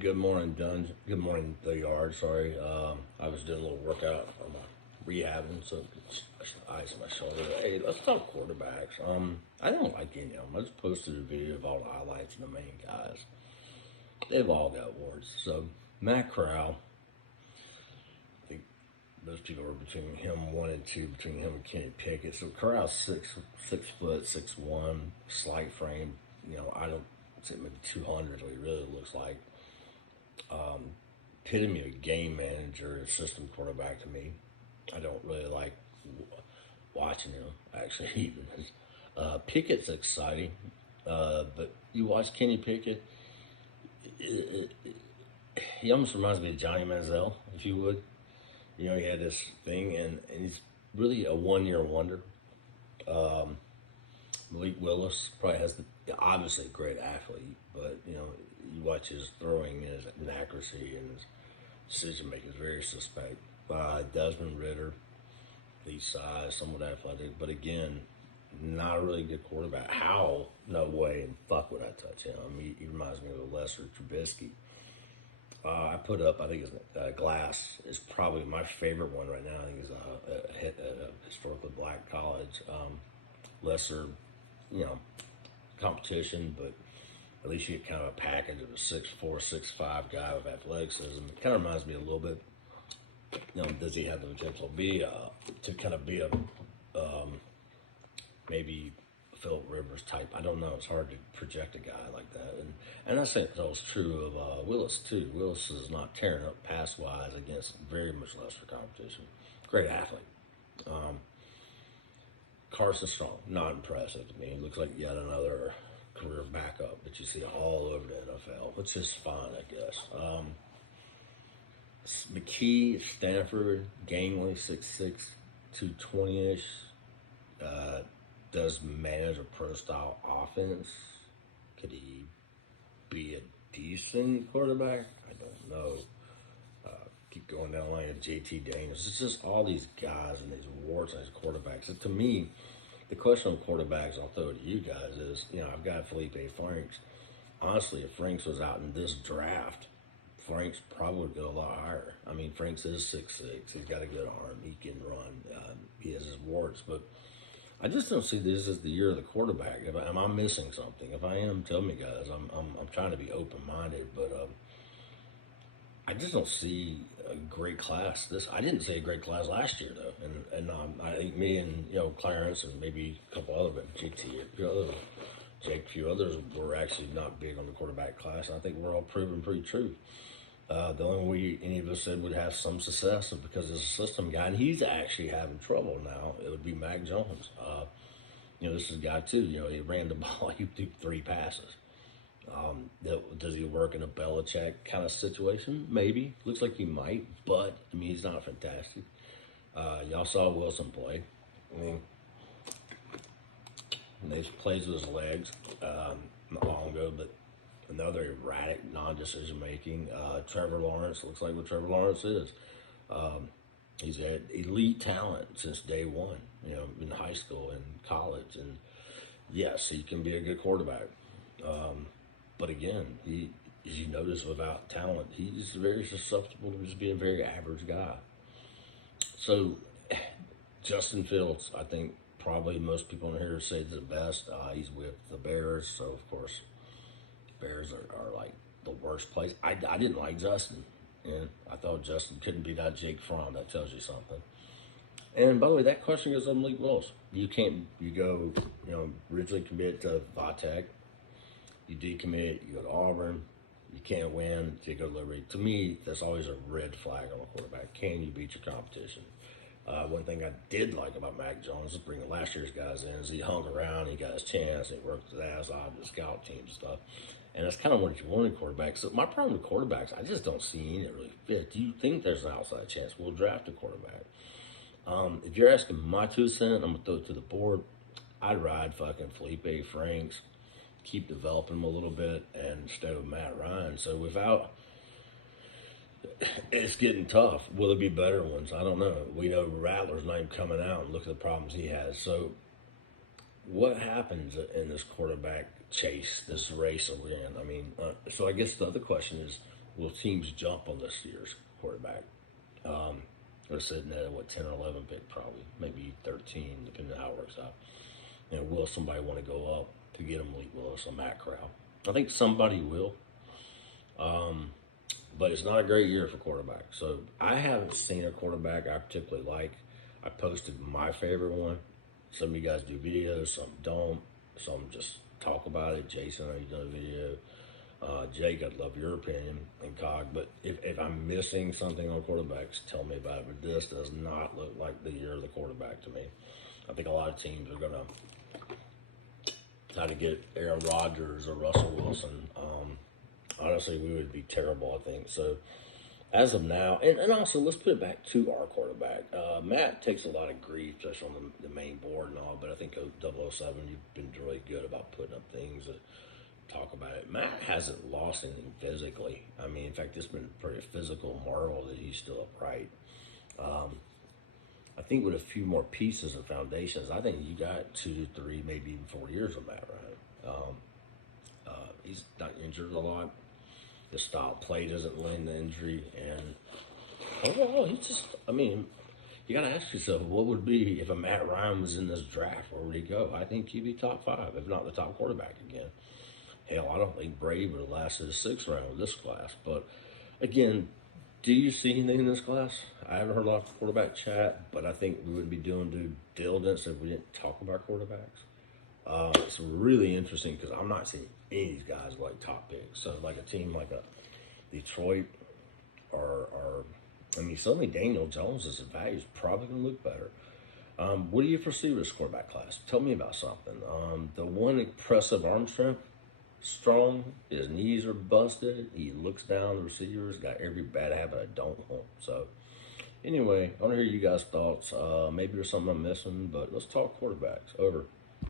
Good morning, Dunge. Good morning, the yard. Sorry, I was doing a little workout on my rehabbing, so it's ice on my shoulder. Hey, let's talk quarterbacks. I don't like any of them. I just posted a video of all the highlights and the main guys. They've all got awards. So Matt Corral, I think most people are between him 1 and 2, between him and Kenny Pickett. So Corral's 6 foot 6'1", slight frame. I don't say maybe 200. What he really looks like. Epitome of a game manager, system quarterback to me. I don't really like watching him, actually, even. Pickett's exciting, but you watch Kenny Pickett, he almost reminds me of Johnny Manziel, if you would. He had this thing, and he's really a one-year wonder. Malik Willis probably has obviously a great athlete, but you watch his throwing and his inaccuracy and his decision making is very suspect. Desmond Ritter, the size, somewhat athletic, but again, not a really good quarterback. How? No way in fuck would I touch him. He reminds me of a lesser Trubisky. I put up, I think it's Glass is probably my favorite one right now. I think it's a historically black college. Lesser, competition, but at least you get kind of a package of a 6'4", 6'5" guy with athleticism. It kind of reminds me a little bit, does he have the potential to kind of be a maybe Philip Rivers type? I don't know. It's hard to project a guy like that. And I think that was true of Willis, too. Willis is not tearing up pass-wise against very much lesser competition. Great athlete. Carson Strong, not impressive to me. He looks like yet another career backup that you see all over the NFL, which is fine, I guess. McKee, Stanford, gangly, 6'6", 220-ish, does manage a pro-style offense. Could he be a decent quarterback? I don't know. Keep going down the line of JT Daniels. It's just all these guys and these awards and these quarterbacks. And to me, the question on quarterbacks, I'll throw it to you guys, is, I've got Felipe Franks. Honestly, if Franks was out in this draft, Franks probably would go a lot higher. I mean, Franks is 6'6". He's got a good arm. He can run. He has his warts. But I just don't see this as the year of the quarterback. Am I missing something? If I am, tell me, guys. I'm trying to be open-minded, but I just don't see a great class. I didn't see a great class last year, though. And I think me and, Clarence and maybe a couple other, Jake, a few others were actually not big on the quarterback class. I think we're all proving pretty true. The only way any of us said would have some success is because he's a system guy, and he's actually having trouble now. It would be Mac Jones. This is a guy, too. He ran the ball. He threw 3 passes. Does he work in a Belichick kind of situation? Maybe. Looks like he might, but, he's not fantastic. Y'all saw Wilson play. He plays with his legs not long ago, but another erratic, non-decision making. Trevor Lawrence looks like what Trevor Lawrence is. He's had elite talent since day one, in high school and college. And yes, he can be a good quarterback. But again, as you notice, without talent, he's very susceptible to just being a very average guy. So, Justin Fields, I think probably most people in here say the best. He's with the Bears, so of course, Bears are like the worst place. I didn't like Justin, and I thought Justin couldn't be that Jake Fromm. That tells you something. And by the way, that question goes on Malik Willis. You go, originally commit to Vatech. You decommit, you go to Auburn, you can't win, you go to Liberty. To me, that's always a red flag on a quarterback. Can you beat your competition? One thing I did like about Mac Jones is bringing last year's guys in is he hung around, he got his chance, he worked his ass off with the scout team and stuff. And that's kind of what you want in quarterbacks. So my problem with quarterbacks, I just don't see any that really fit. Do you think there's an outside chance we'll draft a quarterback? If you're asking my 2 cents, I'm going to throw it to the board. I'd ride fucking Felipe Franks, keep developing him a little bit, and instead of Matt Ryan. So it's getting tough. Will there be better ones? I don't know. We know Rattler's not even coming out, and look at the problems he has. So what happens in this quarterback chase, this race that we're in? So I guess the other question is, will teams jump on this year's quarterback? They're sitting at what 10 or 11 pick probably, maybe 13, depending on how it works out. And will somebody want to go up to get him Malik Willis or Matt Corral? I think somebody will. But it's not a great year for quarterbacks. So I haven't seen a quarterback I particularly like. I posted my favorite one. Some of you guys do videos, some don't. Some just talk about it. Jason, you've done a video. Jake, I'd love your opinion, and Cog. But if I'm missing something on quarterbacks, tell me about it. But this does not look like the year of the quarterback to me. I think a lot of teams are going to try to get Aaron Rodgers or Russell Wilson. Honestly, we would be terrible, I think. So, as of now, and also, let's put it back to our quarterback. Matt takes a lot of grief, especially on the main board and all, but I think 007, you've been really good about putting up things that talk about it. Matt hasn't lost anything physically. I mean, in fact, it's been a pretty physical marvel that he's still upright. I think with a few more pieces and foundations, I think you got 2, 3, maybe even 4 years of Matt Ryan. He's not injured a lot. His style of play doesn't lend the injury, and overall, he's just, I mean, you got to ask yourself, what would be if a Matt Ryan was in this draft? Where would he go? I think he'd be top 5, if not the top quarterback again. Hell, I don't think Brady would have lasted the 6th round of this class. But again, do you see anything in this class? I haven't heard a lot of quarterback chat, but I think we would be doing due diligence if we didn't talk about quarterbacks. It's really interesting because I'm not seeing any of these guys like top picks. So like a team like a Detroit or I mean, suddenly Daniel Jones' value is probably going to look better. What do you foresee with this quarterback class? Tell me about something. The one impressive arm strength, strong. His knees are busted. He looks down the receivers. Got every bad habit I don't want. So anyway, I want to hear you guys' thoughts. Maybe there's something I'm missing, but let's talk quarterbacks. Over.